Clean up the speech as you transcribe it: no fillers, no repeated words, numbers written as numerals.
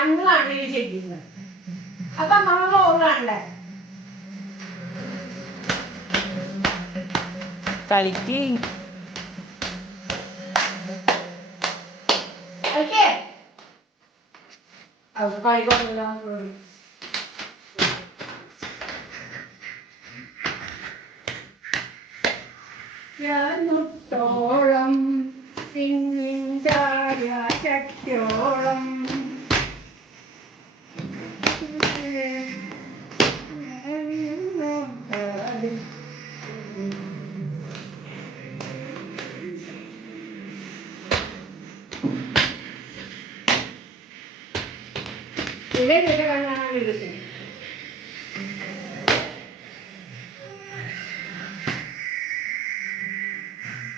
കണ്ണ് കണ്ടിരിക്കുന്നത് അപ്പൊ നമ്മൾ ഓർമ്മണ്ടേ കളിക്ക് കൈകൊണ്ടില്ല ോളം ശക്തിയോളം ഇതേ കാണാൻ